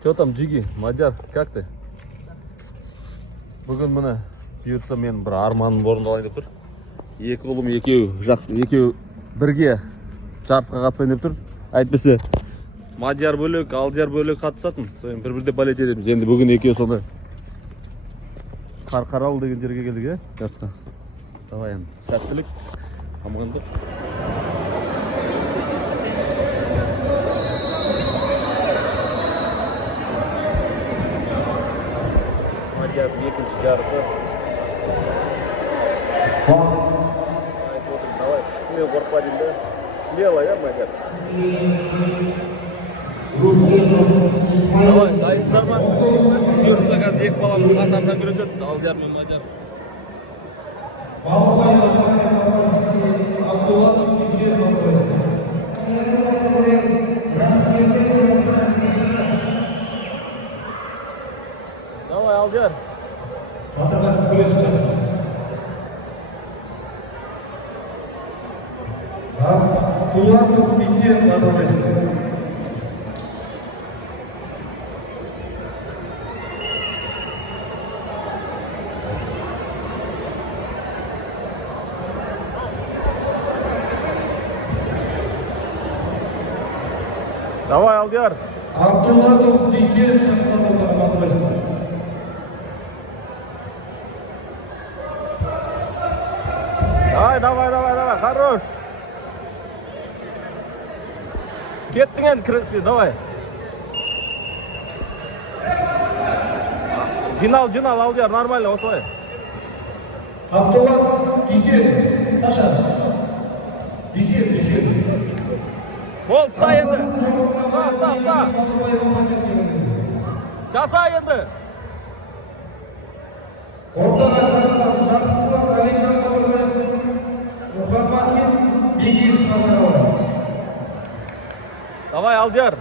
Что там, Джиги, Мадяр, как ты? Бүгін міне бұйыртса мен бір арманым орындалайын деп тұр. Екі ұлым екеу бірге жарысқа қатысайын деп тұр. Әйтпесе Мадияр бөлек, Алдияр бөлек қатысатын. Соны бір-бірде балет едеміз. Енді бүгін екеу соны Қарқаралы деген жерге келдік, жарысқа. Давай енді сәттілік, амандық. Мадиярдың екінші жарысы. Айтып отырмын, давай, қышқымен қорқпа деймін да. Смело, Мадияр. Давай, дайынсыздар ма? Бұйыртса қазір екі баламыз қатарынан күреседі, Алдияр мен Мадияр. Давай, Алдияр. Давай, Алдияр. Абдулладов Десер шахматовтар. Давай, хорош. Кеттің енді кіріске, давай. Жинал, Алдияр, нормально, осылай. Абдулладов Десер, Саша. Десер. Бол, ұста енді. Ұста. Жаса енді. Ортаға шақырған Жақсылық Александр Қабырбайсын, Мұхаммадин Бегес Қабырбай. Давай, Алдияр.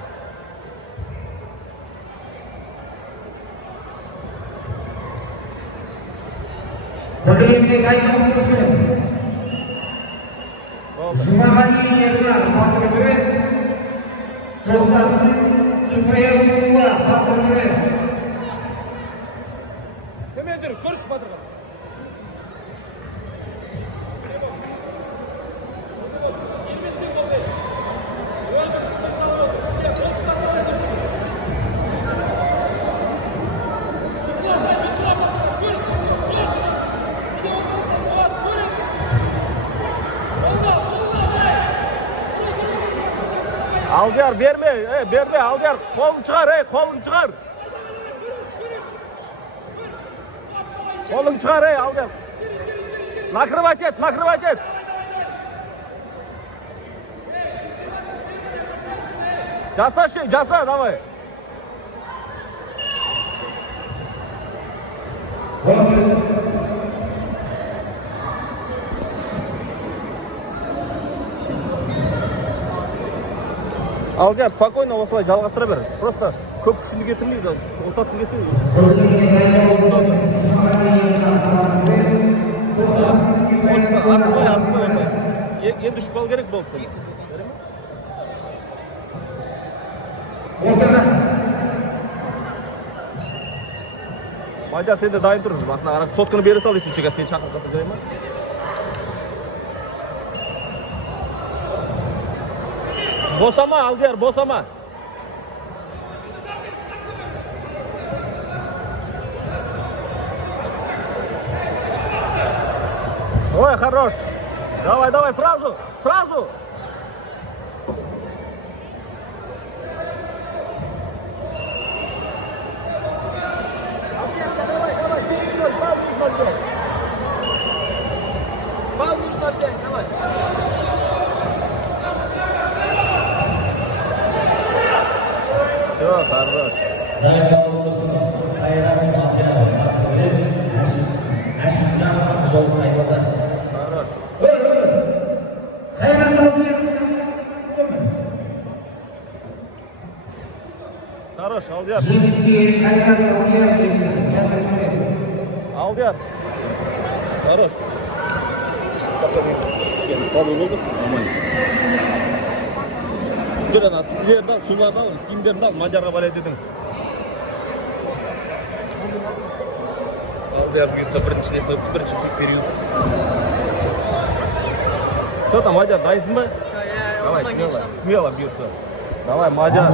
Бірлемдек айтып тұрсын. Жұмағали Ерлар батыр күрес, Тоқтасын Кифаятулла батыр күрес. Кемен жүр, көріш батырға. Алдияр, берме, Алдияр, қолын шығар, қолын шығар, Алдияр. Накрывать ет. Жаса, давай. Алдияр, спокойно осылай жалғастыра бер. Просто көп күшіңді кетірмейді, ұлтаттың кесе. Асықпай осылай. Енді үшіп ал керек болды. Мадияр, сен де дайын тұрыз. Басына қарақ сотканы бере сал дейсің, сен шақырқасы жай ма? Босама, Алдияр, босама. Ой, хорош. Давай, сразу. Бал нужно взять, давай. Все, хорош. Хорош, Алдияр. Алдияр. Хорош. Жүр ана суларды ал, киімдерді ал, Мадиярға балет едің. Алдияр бұйыртса бірінші несін өтті, бірінші период. Что там, Мадияр, дайынсың ба? Давай, смело бұйыртса. Давай, Мадияр.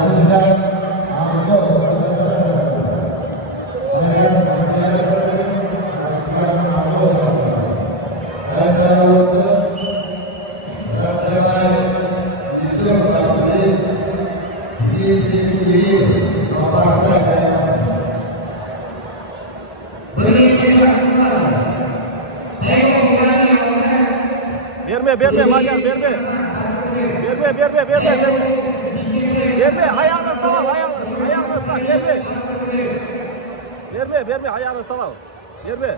Берме, Мадияр, берме. Берме, ayağını ıstaval, ayağını ıstav, berme, ayağını ıstaval. Berme.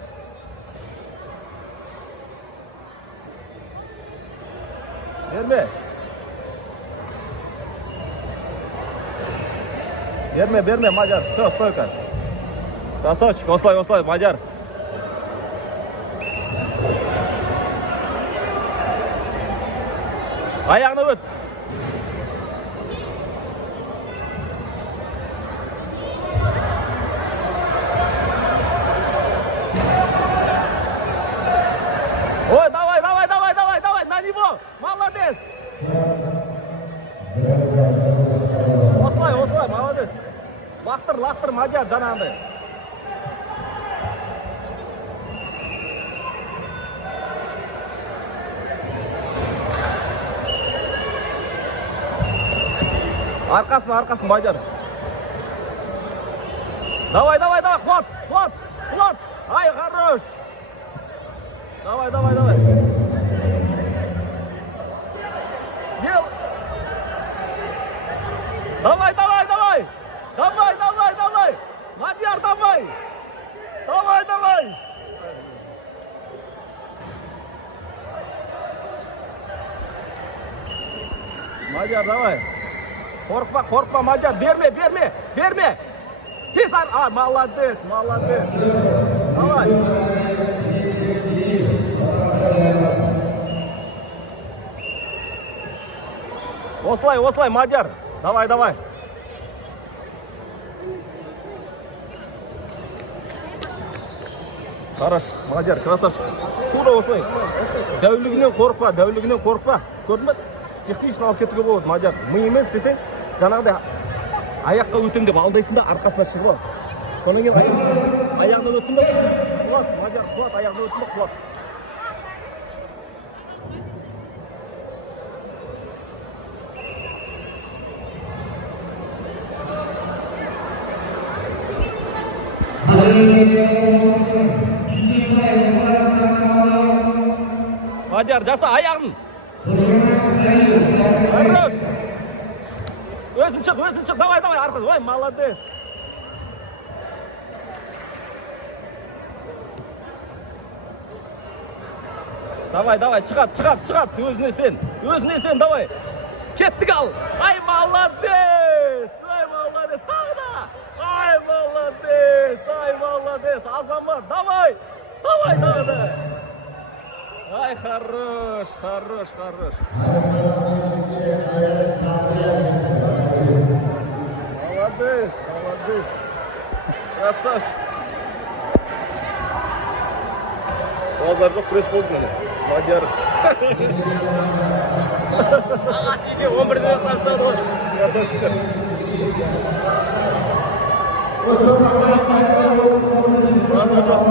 Берме, Мадияр, все, стойка. Красавчик, ослай, Мадияр. Ayağını öt. Ой, давай, на него. Молодец. Ослай, молодец. Лақтыр, Мадияр, жаңағындай. Арқасын, Мадияр. Давай, хват. Ай, хорош. Давай. Дел. Давай. Мадияр, давай. Мадияр, давай. Korkma Mадияр, берме. Тез молодец. Давай. Ослай, Мадияр. Давай. Хорош, Мадияр, красавчик. Тура ослай. Дәулігінен қорықпа. Көрдің бе? Технично алып кетуге болады, Мадияр. Ми емес десең, жаңағыдай аяққа өтем деп алдайсың да арқасына шығып ал. Сонан кейін аяғынан өттің бе? Құлат, Мадияр, аяғынан өттің бе? Құлат. Мадияр, жаса аяғын. Хорош. Өзін шық, давай, арқасы. Ой, молодец. Давай, шығат. Өзіне сен, давай. Кеттік ал. Ай, молодец. Тағы да. Ай, молодец. Азамат, давай, тағы да. Ай, хорош. Молодец. Красавчик. Базар жоқ, пресс болды мені. Мадияр. Аға сене 11-ден қарсады ғой. Красавчиктер. Базар жоқ.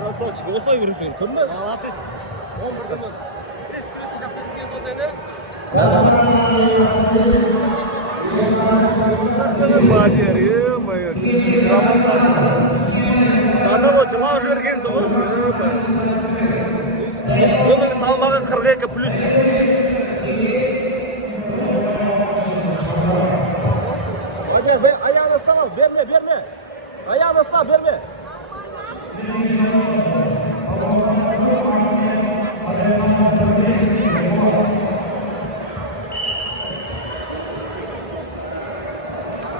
Красавчик, осылай бересің, көрдің бе? Молодец. 11-ден пресс күресін жақтырып сені. Мадияр, е-мое. Ана ғой, жылау жібергенсі ғой. Оның салмағы 42 плюс. Мадияр, аяғын ұстап ал, берме. Аяғын ұстап, берме.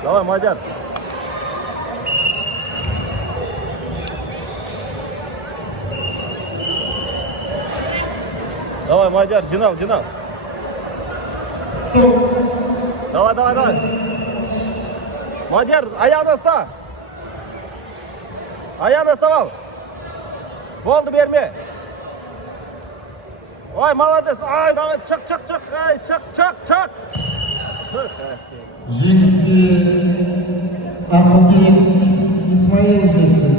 Давай, Мадияр. Давай, Мадияр, жинал. Давай. Мадияр, аяғын ұста. Ayağına saval. Boldu berme. Oy молодец. Ay давай çık çık çık. Ay çık çık çık. Жеңіске Ақылбек Исмаил жетті.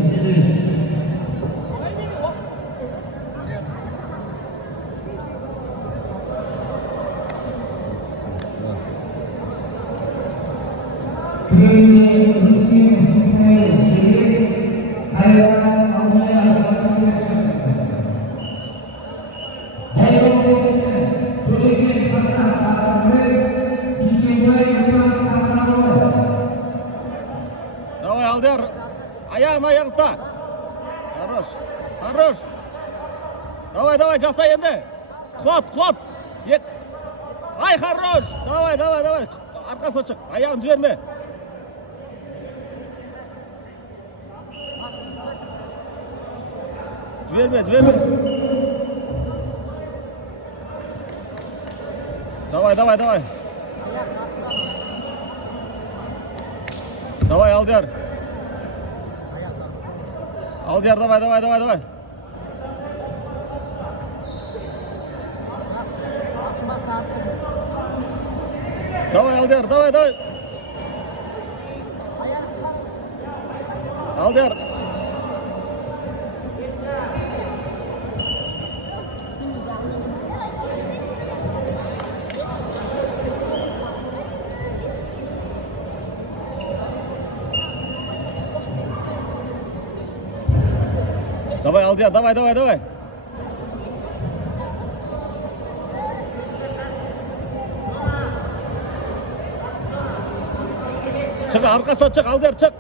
Күреңде Рүстемов Исмаил жібек, Қайран Алмаев Байқау облысы Төлеген Хасан Атамбек, Дүйсенбай Ибраз Атамбек. Давай, Алдияр. Аяғын ұста. Хорош. Хорош. Давай, давай, жаса енді. Құлат. Ай, хорош. Давай. Арқасы шық. Аяғын жіберме. Жіберме. Давай. Давай, Алдияр. Алдияр, давай. Давай, Алдияр, давай. Алдияр. Давай, Алдияр, давай. Çık, arkasına çık, Aldияр, çık.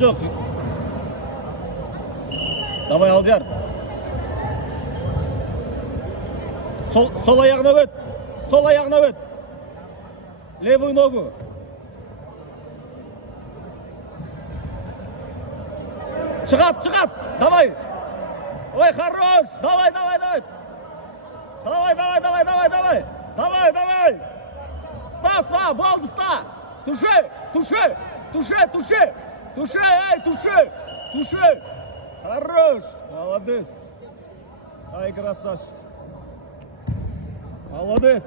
Жоқ. Давай, Алдияр. Сол аяғына өт. Левую ногу. Çıkart. Давай. Ой, хорош. Давай. Давай. Ста. Болды, ста. Туши. Хорош. Молодец. Ай, красавчик. Молодец.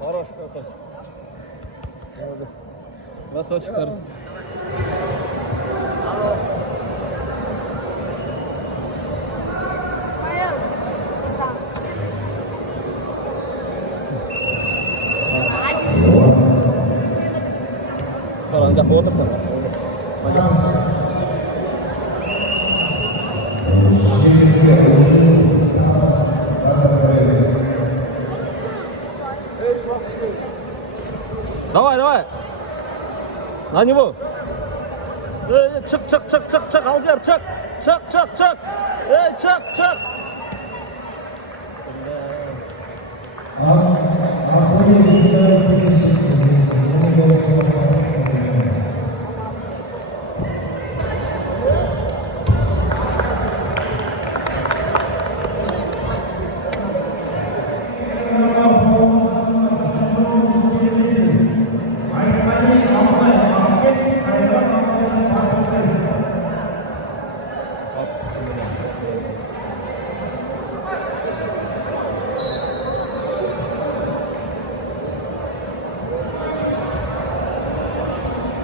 Хорош, красавчик. Молодец. Красавчик. Anda отырсын. Давай. На него. Çık, Алдияр, çık. Çık.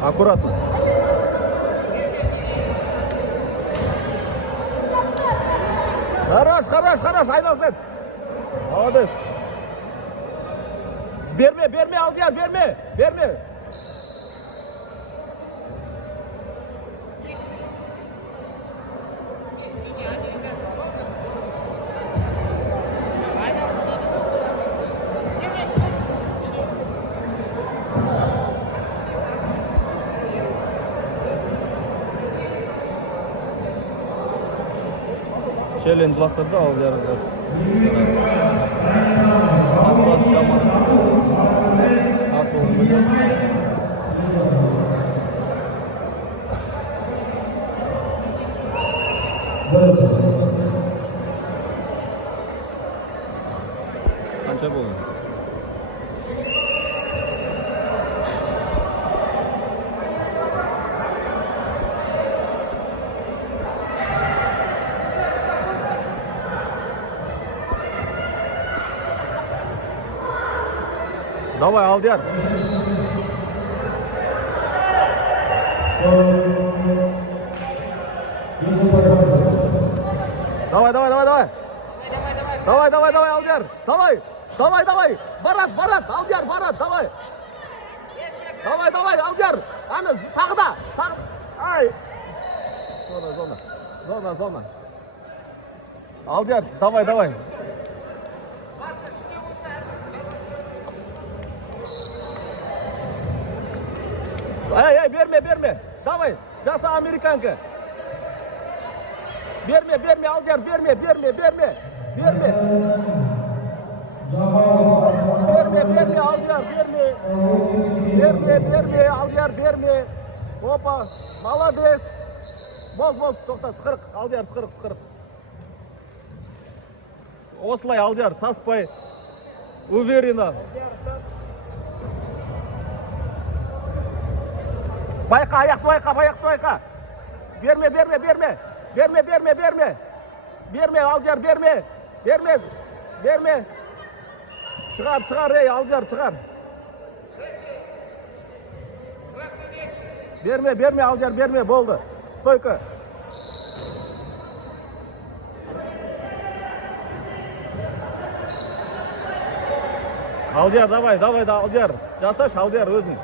Аккуратно. Хорош. Айдалып кет. Молодец. Берме, Алдияр, берме. челлендж лақтырды Алдияр. Қарсылас команда. Асылын біліп. Қанша болды? Давай, Алдияр. Давай, давай, давай, давай. Давай, давай, давай, Алдияр. Давай. Давай, давай. Барат, барат. Алдияр, барат. Давай. Давай, давай, Алдияр. Аны тағы да. Ай. Зона, зона. Зона, зона. Алдияр, давай, давай. Эй, берме, берме. Давай, жаса американка. Берме, берме, Алдияр, берме, берме, берме. Берме. Берме, берме, Алдияр, берме. Берме, берме, Алдияр, берме. Опа, молодец. Бол, тоқта, сықырық, Алдияр, сықырық. Осылай, Алдияр, саспай. Уверенно. Байқа, аяқты байқа. Берме. Берме, Алдияр, берме. Шығар, ей, Алдияр, шығар. Берме, Алдияр, берме, болды. Стойка. Алдияр, давай, Алдияр. Жасаш, Алдияр, өзің.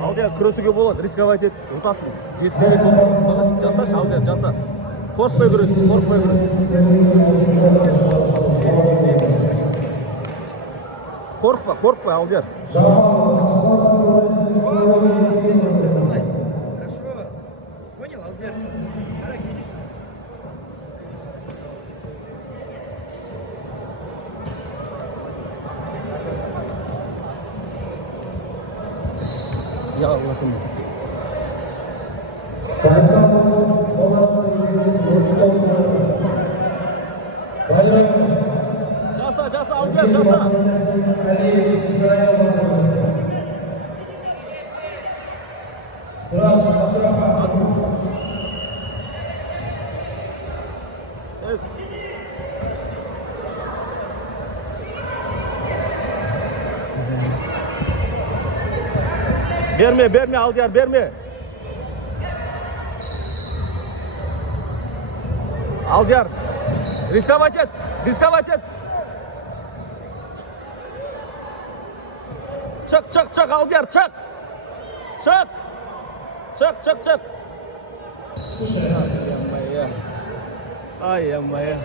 Алдияр, күресуге болады, рисковать ет, ұтасың. 7-9 ұтасың. Жасаш, Алдияр, жаса. Қорқпай күрес. Қорқпа, Алдияр. Понял, Алдияр? Характеристика. Ya Allah'ım. Jasa, Aldияr, jasa. Берме, Алдияр, берме. Алдияр, рисковать ет. Çık, Aldияр, çık. Ay, amma ya.